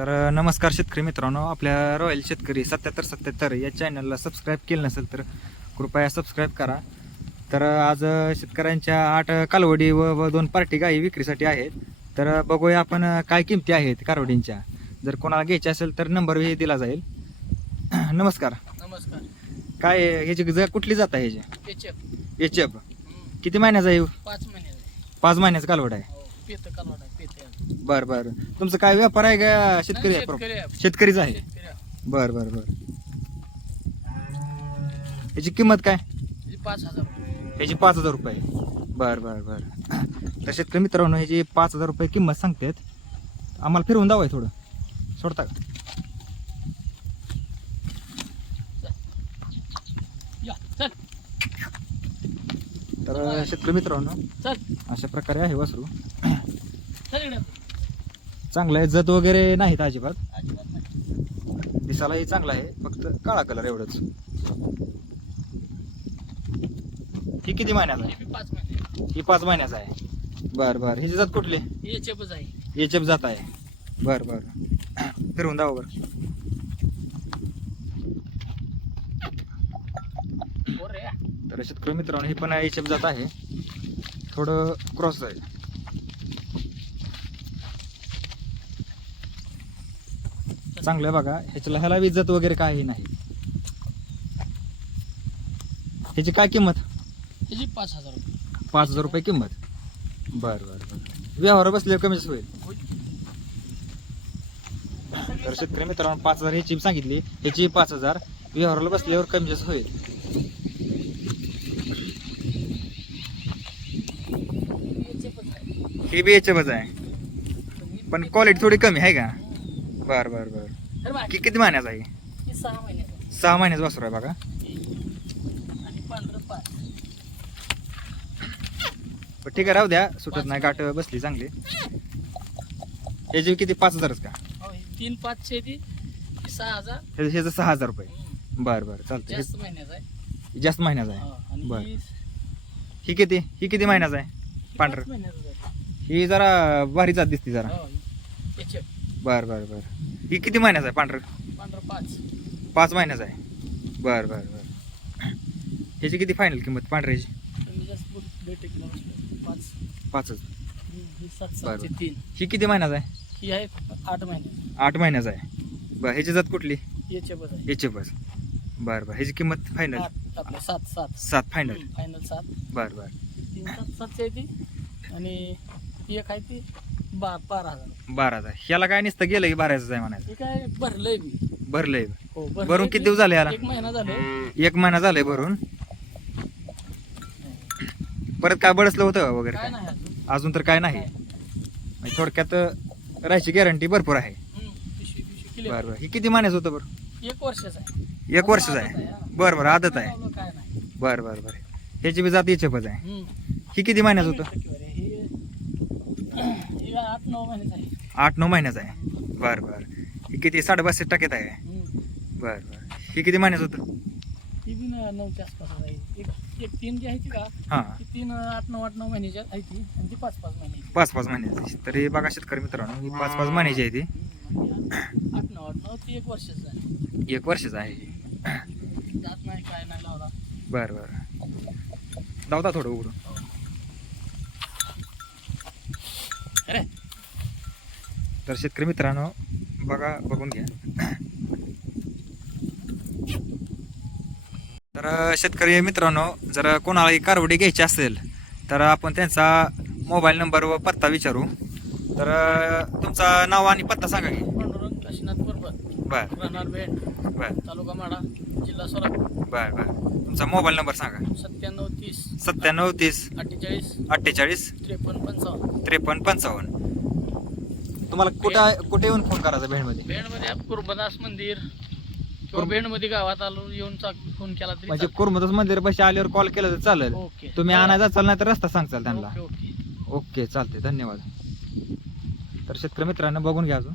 तर नमस्कार शेतकरी मित्रांनो. आपल्या रॉयल शेतकरी सत्याहत्तर सत्याहत्तर या चॅनलला सबस्क्राईब केलं नसेल तर कृपया सबस्क्राईब करा. तर आज शेतकऱ्यांच्या आठ कालवडी व व दोन पार्टी गायी विक्रीसाठी आहेत. तर बघूया आपण काय किमती आहेत कारवडींच्या जर कोणाला घ्यायची असेल तर नंबरही दिला जाईल. नमस्कार. नमस्कार. काय ह्याची ज कुठली जात आहे ह्याची केचप एच एफ. किती महिन्याचा आहे? पाच महिने. पाच महिन्याचा कालवड आहे. हो पेत कालवड आहे पेत आहे. बर बर. तुमचं काय व्यापार आहे का शेतकरी आहे? शेतकरी आहे. शेतकरीच आहे? शेतकरी आहे. बर बर बर. ह्याची किंमत काय? पाच हजार रुपये. ह्याची पाच हजार रुपये. बर बर बर. तर शेतकरी मित्रांनो ह्याची पाच हजार रुपये किंमत सांगतात. आम्हाला फिरवून दावाय थोडं. सोडता का? या चल. तर शेतकरी मित्रांनो चल. अशा प्रकारे आहे वासरू. चल इकडे. चांगलं आहे. जत वगैरे नाहीत अजिबात. अजिबात नाही. दिसायलाही चांगला आहे. फक्त काळा कलर एवढंच. ही किती महिन्याचा आहे? हे बी पाच महिने. ही पाच महिन्याचा आहे. बर बर. ह्याची जात कुठली? हे चेपच आहे. एच एफ जात आहे. बर बर. फिरवून दाव बर. तर शेतकरी मित्रांनो ही पण एच एफ जात आहे. थोडं क्रॉस आहे. चांगलं आहे बघा. ह्याच्याला ह्याला विजत वगैरे काही नाही. ह्याची काय किंमत? ह्याची पाच हजार रुपये. पाच हजार रुपये किंमत. बर बर बर. व्यवहार बसल्यावर कमीच होईल. तर शेतकरी मित्रांनो पाच हजार ह्याची सांगितली. ह्याची पाच हजार व्यवहाराला बसल्यावर कमी जास्त होईल. हे बी याच्यावरच आहे पण क्वालिटी थोडी कमी आहे का? बर बर बर. कि किती महिन्याचा आहे? सहा महिन्याचं. सहा महिन्याचा वासरू आहे बघा. आणि पांढरं पाच पण ठीक आहे राहू द्या. सुटत नाही गाठ बसली चांगली. याची किती? पाच हजारच का? हो हे तीन पाचशे ती हे सहा हजार. ह्याचं ह्याचं सहा हजार रुपये. हम्म. बर बर चालतं जास्त महिन्याचा आहे. हे जास्त महिन्याचा हो, आहे आणि बर. ही ही किती? ही किती महिन्याचा आहे? ही पांढरं. पाच महिन्याचं आहे. ही जरा भारी जात दिसते जरा. हो, हे. बर बर बर. ही किती महिन्याचा आहे पांढरं? पांढरं पाच. पाच महिन्याचा आहे. बर बर बर. ह्याची किती फायनल किंमत पांढऱ्याची? कमी जास्त बोल भेटे किलो पाच. पाचच. हम्म, ही सात बरं. तीन. ही किती महिन्याचा आहे? ही आहे आठ महिने आठ महिन्याचा आहे. बर ह्याची जात कुठली? याचे बघ आहे. याची बस. बर बर. ह्याची किंमत फायनल आठ आपले सात सात. सात फायनल फायनल सात. बर बर. तीन सात सातशे आहे ती. आणि ती एक आहे ती बा बारा हजार बारा हजार. ह्याला काय नुसतं गेलं की बारायचं आहे म्हणायचं? हे काय भरलंय मी. भरलंय. हो भरलंय भरून. किती दिवस झाले याला एक महिना झाले एक महिना झालाय भरून. परत काय बडसलं होतं का वगैरे काय काय? नाही अजून. अजून तर काय नाही? म्हणजे थोडक्यात राहायची गॅरंटी भरपूर आहे. हम्म, पिशवी पिशवी किलो बरं बरं. ही किती महिन्याचं होतं बरं? एक वर्षाचा आहे. एक वर्षच आहे. हा. बरं बरं आदत आहे. काय नाही. बरं बरं बरं. ह्याची बी जात याच्यापच आहे. हम्म. ही किती महिन्याचं होतं. हे हे आठ नऊ महिन्याचं आहे. आठ नऊ महिन्याचं आहे. बरं बरं. ही किती? साडे बासष्ट टक्क्यात आहे. हम्म. बरं बरं. ही किती महिन्याचं होतं? ती बी न- नऊच्या आसपास आहे. एक एक तीन जी आहे ती का? हां. ती तीन आठ नऊ आठ नऊ महिन्याची आहे ती. आणि ती पाच पाच महिन्याची पाच पाच महिन्याची. तर हे बघा शेतकरी मित्रांनो ही पाच पाच महिन्याची आहे ती. हम्म, आणि आठ नऊ आठ नऊ ती एक वर्षाचं आहे. एक वर्षाचं आहे ही. जात नाही काय नाही लावला. बरं बरं. थोडं उघडून. तर शेतकरी मित्रांनो बघा बघून घ्या. तर शेतकरी मित्रांनो जर कोणाला कारवडी घ्यायची असेल तर आपण त्यांचा मोबाईल नंबर व पत्ता विचारू. तर तुमचं नाव आणि पत्ता सांगा की. पांडुरंग काशीनाथ पर्वत बर. राहणार भेंड. बर. तालुका माडा जिल्हा सोलापूर. बर बर. तुमचा मोबाईल नंबर सांगा. सत्त्याण्णव तीस सत्त्याण्णव तीस अठ्ठेचाळीस अठ्ठेचाळीस त्रेपन्न पंचावन्न. त्रेपन्न पंचावन्न. तुम्हाला कुठं कुठे येऊन फोन करायचा भेंडमध्ये? भेंडमध्ये कुर्बदास मंदिर. किंवा भेंडमध्ये गावात आलो येऊन फोन केला तरी म्हणजे. कुरमतच मंदिर पैसे आल्यावर कॉल केला तर चालेल. ओके. तुम्ही आणायचा चाल नाही तर रस्ता सांगचाल त्यांना. Okay okay. ओके चालते धन्यवाद. तर शेतकरी मित्रांनो बघून घ्या अजून.